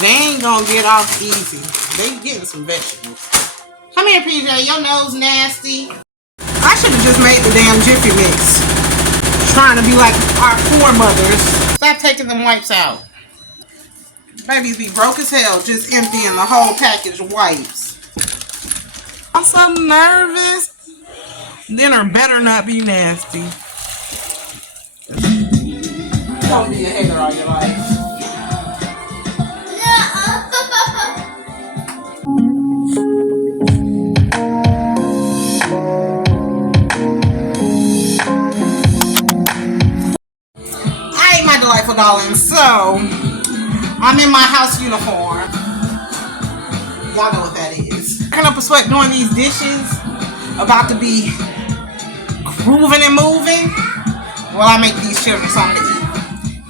They ain't gonna get off easy. They getting some vegetables. Come here, PJ. Your nose nasty. I should have just made the damn Jiffy Mix. Trying to be like our foremothers. Stop taking them wipes out. Babies be broke as hell just emptying the whole package of wipes. I'm so nervous. Dinner better not be nasty. Don't be a hater all your life. I ate my delightful darlings, so I'm in my house uniform. Y'all know what that is. Picking up a sweat doing these dishes. About to be grooving and moving while I make these children something to eat.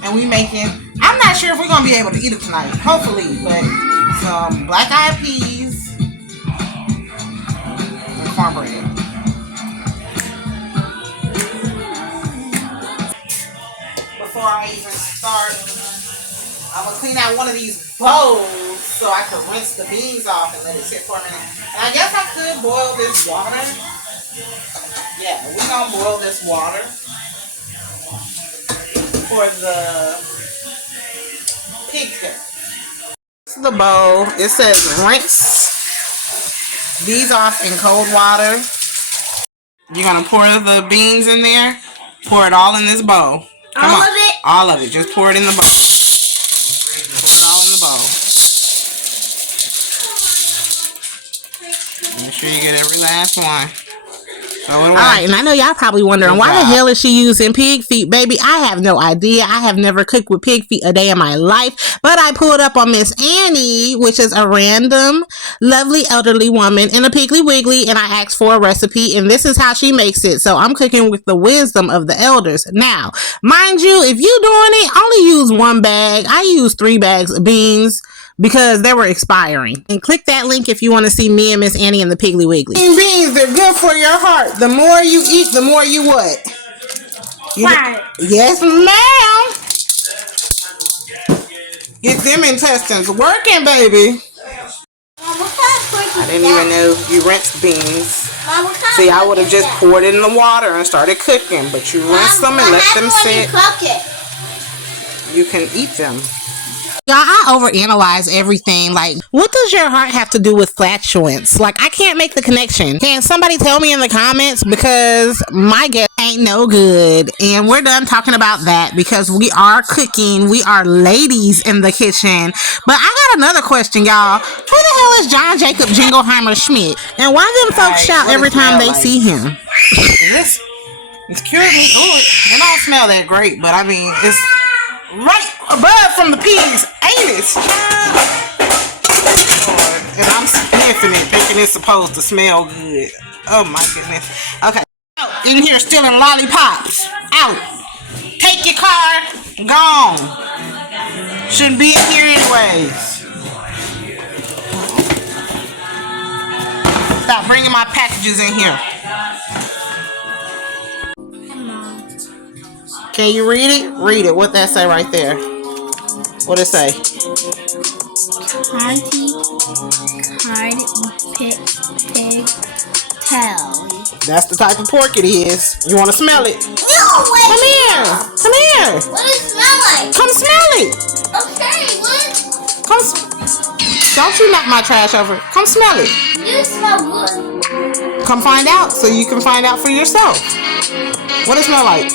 And we making, I'm not sure if we're going to be able to eat it tonight. Hopefully, but some black-eyed peas and cornbread. Before I even start, I'm going to clean out one of these bowls so I can rinse the beans off and let it sit for a minute. And I guess I could boil this water. Yeah, we're going to boil this water for the pig tail. This is the bowl. It says rinse these off in cold water. You're going to pour the beans in there. Pour it all in this bowl. Come on. All of it? All of it. Just pour it in the bowl. Pour it all in the bowl. Make sure you get every last one. Alright, and I know y'all probably wondering why the hell is she using pig feet, baby? I have no idea. I have never cooked with pig feet a day in my life, but I pulled up on Miss Annie, which is a random, lovely elderly woman in a Piggly Wiggly, and I asked for a recipe, and this is how she makes it. So I'm cooking with the wisdom of the elders. Now, mind you, if you doing it, only use one bag. I use 3 bags of beans, because they were expiring. And click that link if you want to see me and Miss Annie in the Piggly Wiggly. Beans, they're good for your heart. The more you eat, the more you what? Right. Yes, ma'am. Get them intestines working, baby. I didn't even know you rinsed beans. See, I would have just poured it in the water and started cooking, but you rinse them and let them sit. You can eat them. Y'all, I overanalyze everything. Like, what does your heart have to do with flatulence? Like, I can't make the connection. Can somebody tell me in the comments? Because my guess ain't no good. And we're done talking about that because we are cooking. We are ladies in the kitchen. But I got another question, y'all. Who the hell is John Jacob Jingleheimer Schmidt? And why them folks shout every time they see him? It's cured me. Oh, it don't smell that great, but I mean, it's right above from the pig's anus. Lord. And I'm sniffing it, thinking it's supposed to smell good. Oh my goodness. Okay. Out in here stealing lollipops. Out. Take your car. Gone. Shouldn't be in here anyways. Stop bringing my packages in here. Can you read it? Read it. What that say right there? What it say? Pig tail. That's the type of pork it is. You want to smell it? No, wait. Come here. Come here. What does it smell like? Come smell it. Okay, what? Don't you knock my trash over. Come smell it. You smell good. Come find out so you can find out for yourself. What it smell like?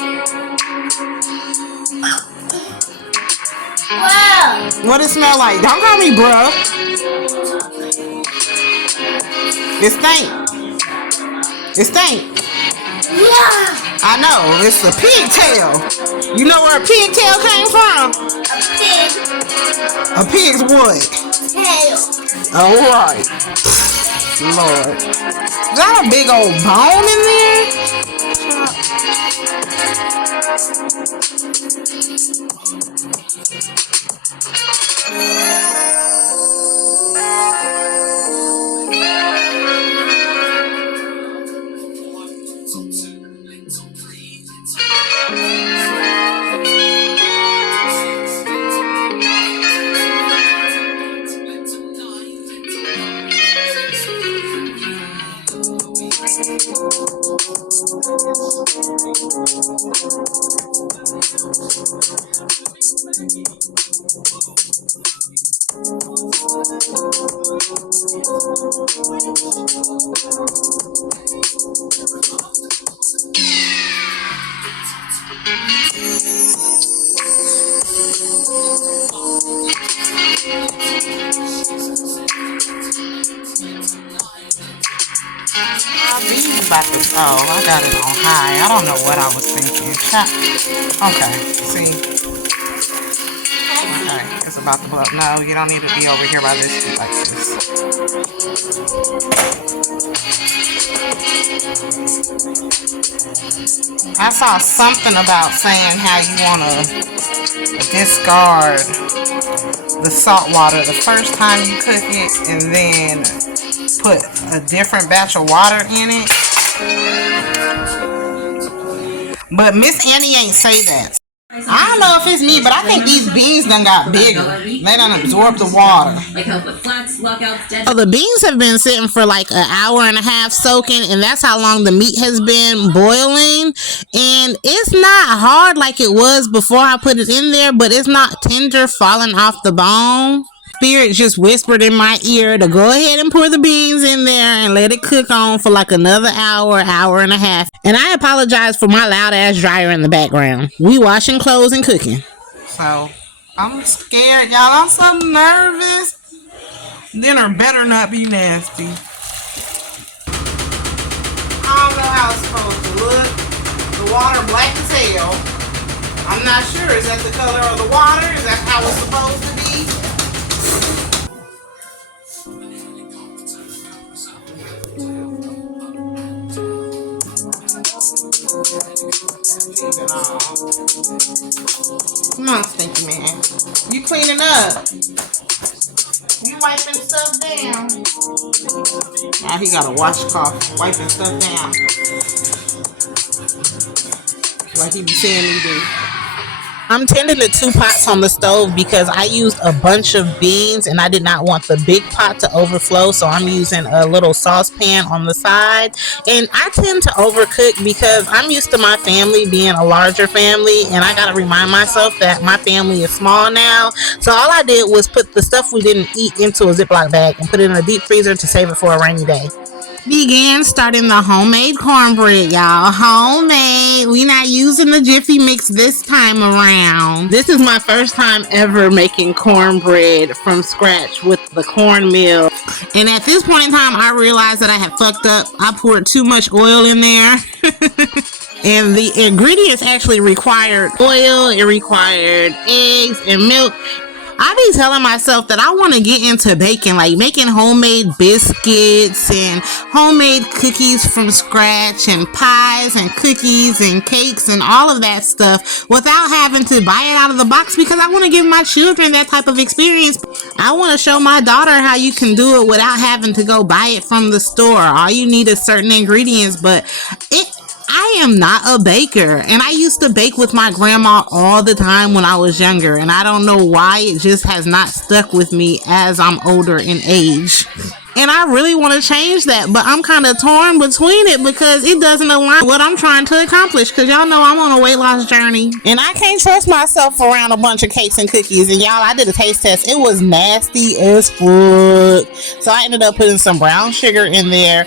Wow. What it smell like? Don't call me bruh. It stink. It stink. Yeah. I know. It's a pigtail. You know where a pigtail came from? A pig. A pig's what? Tail. Alright. Lord. Is that a big old bone in there? about to, oh, I got it on high. I don't know what I was thinking. Okay, see? Okay, it's about to blow up. No, you don't need to be over here by this shit like this. I saw something about saying how you want to discard the salt water the first time you cook it and then put a different batch of water in it. But Miss Annie ain't say that. I don't know if it's me, but I think these beans done got bigger. They done absorbed the water. So the beans have been sitting for like an hour and a half soaking, and that's how long the meat has been boiling. And it's not hard like it was before I put it in there, but it's not tender falling off the bone. Spirit just whispered in my ear to go ahead and pour the beans in there and let it cook on for like another hour, hour and a half. And I apologize for my loud ass dryer in the background. We washing clothes and cooking. So I'm scared, y'all. I'm so nervous. Dinner better not be nasty. I don't know how it's supposed to look. The water black as hell. I'm not sure. Is that the color of the water? Is that how it's supposed to be? Come on, stinky man. You cleaning up. You wiping stuff down. Now he got a washcloth wiping stuff down. Like he be saying he do. I'm tending to 2 pots on the stove because I used a bunch of beans and I did not want the big pot to overflow, so I'm using a little saucepan on the side. And I tend to overcook because I'm used to my family being a larger family, and I gotta remind myself that my family is small now. So all I did was put the stuff we didn't eat into a Ziploc bag and put it in a deep freezer to save it for a rainy day. Began starting the homemade cornbread, y'all. Homemade. We not using the Jiffy mix this time around. This is my first time ever making cornbread from scratch with the cornmeal. And at this point in time, I realized that I had fucked up. I poured too much oil in there. And the ingredients actually required oil, it required eggs and milk. I be telling myself that I want to get into baking, like making homemade biscuits and homemade cookies from scratch and pies and cookies and cakes and all of that stuff without having to buy it out of the box, because I want to give my children that type of experience. I want to show my daughter how you can do it without having to go buy it from the store. All you need is certain ingredients, but I am not a baker, and I used to bake with my grandma all the time when I was younger, and I don't know why it just has not stuck with me as I'm older in age. And I really want to change that, but I'm kind of torn between it because it doesn't align with what I'm trying to accomplish, because y'all know I'm on a weight loss journey, and I can't trust myself around a bunch of cakes and cookies. And y'all, I did a taste test. It was nasty as fuck. So I ended up putting some brown sugar in there.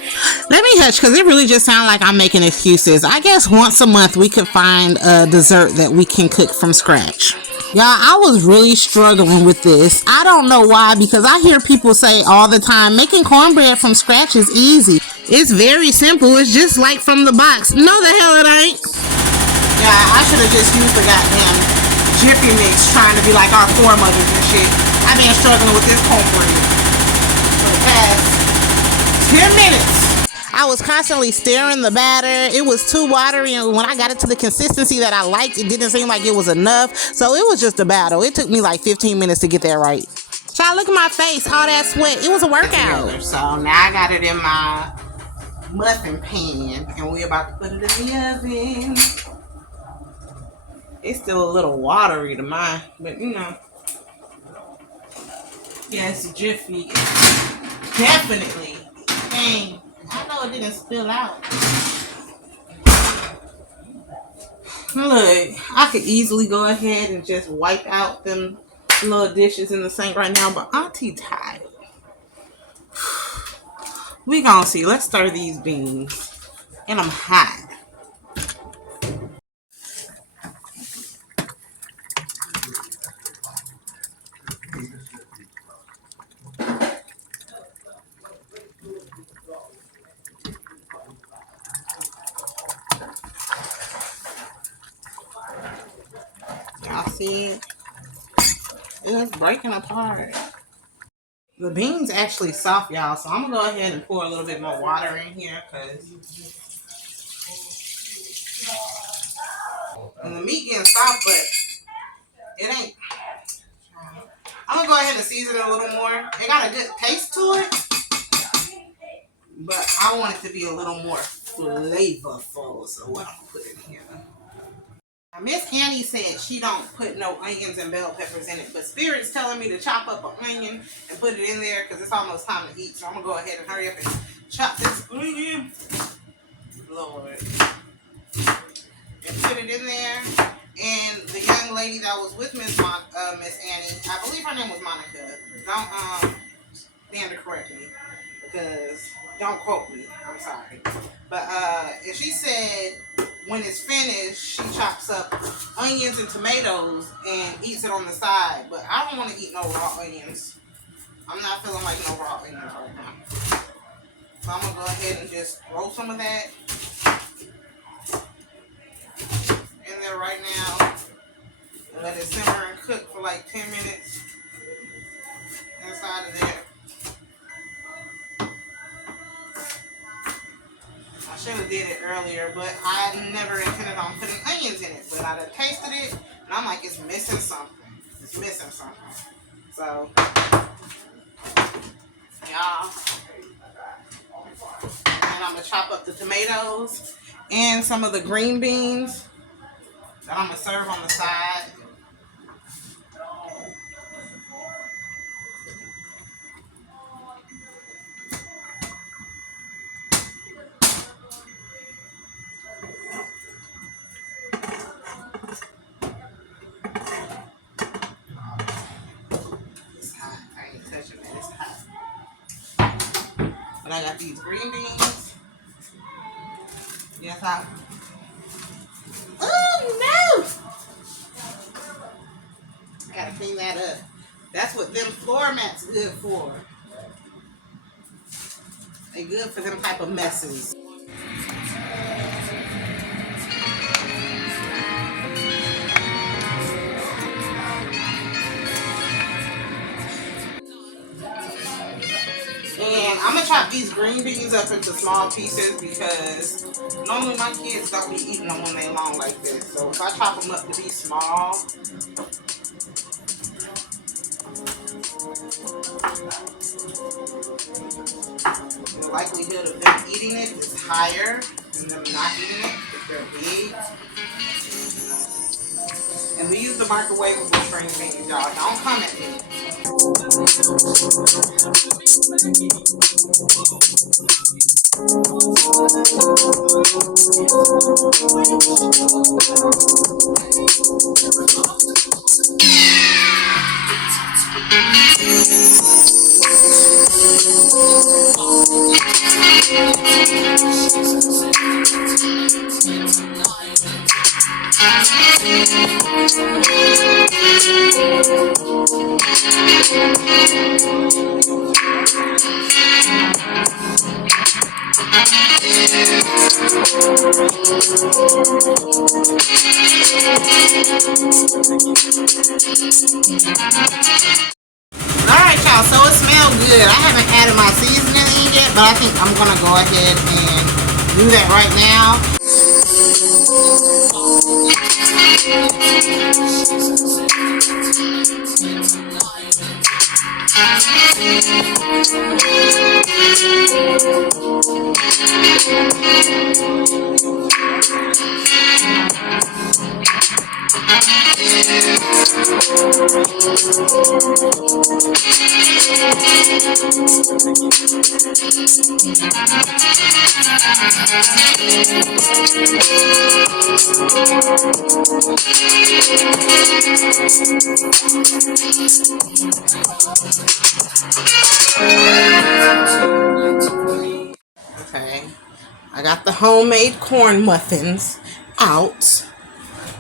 Let me hush, because it really just sounds like I'm making excuses. I guess once a month we could find a dessert that we can cook from scratch. Y'all, I was really struggling with this. I don't know why, because I hear people say all the time, making cornbread from scratch is easy. It's very simple. It's just like from the box. No, the hell it ain't. Yeah, I should have just used the goddamn Jiffy mix trying to be like our foremothers and shit. I've been struggling with this cornbread for the past 10 minutes. I was constantly stirring the batter. It was too watery, and when I got it to the consistency that I liked, it didn't seem like it was enough. So it was just a battle. It took me like 15 minutes to get that right. Child, look at my face, all that sweat. It was a workout. So now I got it in my muffin pan, and we're about to put it in the oven. It's still a little watery to mine, but you know. Yes, Jiffy. Definitely. Dang. I know it didn't spill out. Look, I could easily go ahead and just wipe out them little dishes in the sink right now, but Auntie tired. We gonna see. Let's stir these beans. And I'm hot. See, it's breaking apart. The beans actually soft, y'all, so I'm gonna go ahead and pour a little bit more water in here because the meat getting soft, but it ain't. I'm gonna go ahead and season it a little more. It got a good taste to it, but I want it to be a little more flavorful. So what I'm gonna put in here. Now, Miss Annie said she don't put no onions and bell peppers in it, but Spirit's telling me to chop up an onion and put it in there because it's almost time to eat. So I'm gonna go ahead and hurry up and chop this onion, Lord, and put it in there. And the young lady that was with Miss Annie, I believe her name was Monica. Don't stand to correct me because don't quote me. I'm sorry, but and she said when it's finished, she chops up onions and tomatoes and eats it on the side. But I don't want to eat no raw onions. I'm not feeling like no raw onions right now. So I'm gonna go ahead and just throw some of that in there right now. Let it simmer and cook for like 10 minutes inside of there. I should have did it earlier, but I never intended on putting onions in it. But I done tasted it, and I'm like, it's missing something. It's missing something. So, y'all. And I'm going to chop up the tomatoes and some of the green beans that I'm going to serve on the side. But I got these green beans. Yes, oh no! I gotta clean that up. That's what them floor mats good for. They good for them type of messes. And I'm gonna chop these green beans up into small pieces because normally my kids don't be eating them when they long like this. So if I chop them up to be small, the likelihood of them eating it is higher than them not eating it if they're big. And we use the microwavable string beans, y'all. Don't come at me. Alright, y'all, so it smells good. I haven't added my seasoning in yet, but I think I'm gonna go ahead and do that right now. Okay, I got the homemade corn muffins out.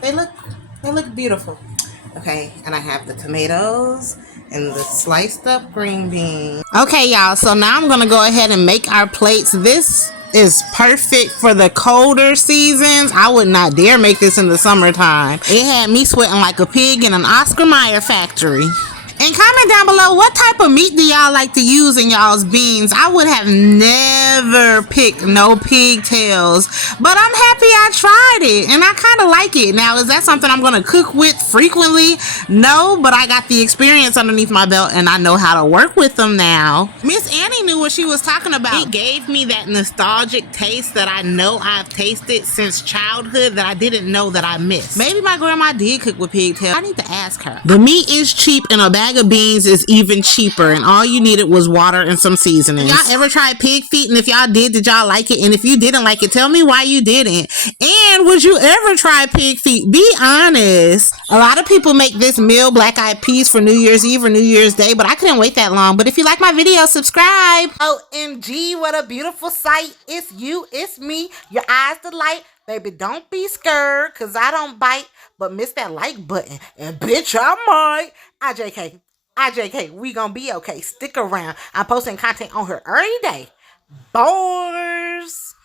They look beautiful. Okay, and I have the tomatoes and the sliced up green beans. Okay, y'all, so now I'm gonna go ahead and make our plates. This is perfect for the colder seasons. I would not dare make this in the summertime. It had me sweating like a pig in an Oscar Mayer factory. And comment down below, what type of meat do y'all like to use in y'all's beans? I would have never picked no pigtails, but I'm happy I tried it and I kind of like it. Now, is that something I'm going to cook with frequently? No, but I got the experience underneath my belt and I know how to work with them now. Miss Annie knew what she was talking about. It gave me that nostalgic taste that I know I've tasted since childhood that I didn't know that I missed. Maybe my grandma did cook with pigtails. I need to ask her. The meat is cheap and a bag of beans is even cheaper, and all you needed was water and some seasonings. Y'all ever tried pig feet? And if y'all did y'all like it? And if you didn't like it, tell me why you didn't. And would you ever try pig feet? Be honest. A lot of people make this meal, black-eyed peas, for New Year's Eve or New Year's Day, but I couldn't wait that long. But if you like my video, subscribe. OMG, what a beautiful sight. It's you, it's me, your eyes delight. Baby, don't be scared, because I don't bite, but miss that like button. And bitch, I might. IJK, we gonna be okay. Stick around. I'm posting content on her every day. Boys.